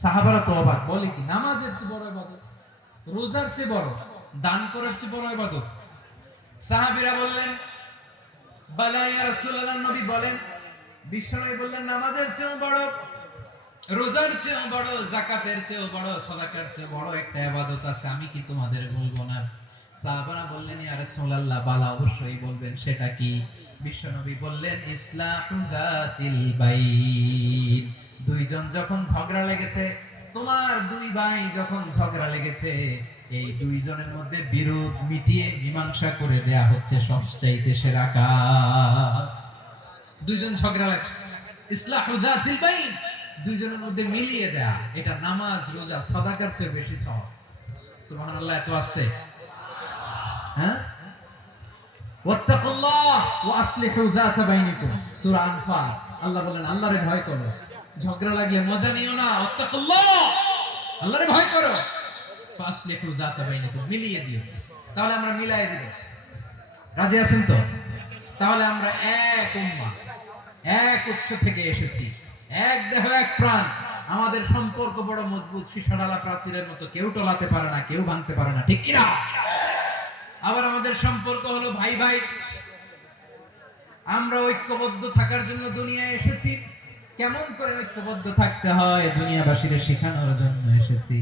সাহাবারা তো অবাক বলে কি? নামাজের চেয়ে বড় আবাদত রোজার চেয়ে বড়, দান করার চেয়ে বড় আবাদত সাহাবীরা বললেন, বালা ইয়া রাসূলুল্লাহ, নবী বলেন, বিশ্বনবী বললেন, নামাজের বড়, রোজার বড় বড়, সদাকার চেয়ে বড় একটা আছে, আমি কি তোমাদের বলব না? সাহাবারা বললেন, ইয়া রাসূলুল্লাহ, বালা অবশ্যই বলবেন, সেটা কি? বিশ্বনবী বললেন ইসলাহু দুইজন যখন ঝগড়া লেগেছে, তোমার দুই ভাই যখন ঝগড়া লেগেছে, এই দুইজনের মধ্যে বিরোধ মিটিয়ে মীমাংসা করে দেয়া হচ্ছে সবচাইতে সেরা কাজ। দুইজন ঝগড়া লাগছে। ইসলাহু যাতিল বাইন। দুইজনের মধ্যে মিলিয়ে দেয়া, এটা নামাজ, রোজা, সাদাকার চেয়ে বেশি সওয়াব সুবহানাল্লাহ, এত আসতে। হ্যাঁ? ওয়াত্তাকুল্লাহ ওয়া আসলিহু যাতা বাইনিকুম। সূরা আনফাল। আল্লাহ বলেন, আল্লাহরে ভয় করো। ঝগড়া লাগলে মজা নিও না আল্লাহরে ভয় করো। মিলিয়ে দিও। তাহলে আমরা মিলাই দিব। রাজি আছেন তো? তাহলে আমরা এক উম্মাহ এক উৎস থেকে এসেছি। এক দেহ, এক প্রাণ। আমাদের সম্পর্ক বড় মজবুত, সীসাডালা প্রাচীরের মতো। কেউ টলাতে পারে না, কেউ ভাঙতে পারে না, ঠিক কিনা আবার আমাদের সম্পর্ক হলো ভাই ভাই আমরা ঐক্যবদ্ধ থাকার জন্য দুনিয়ায় এসেছি। কেমন করে ঐক্যবদ্ধ থাকতে হয় দুনিয়াবাসীরা শেখানোর জন্য এসেছি।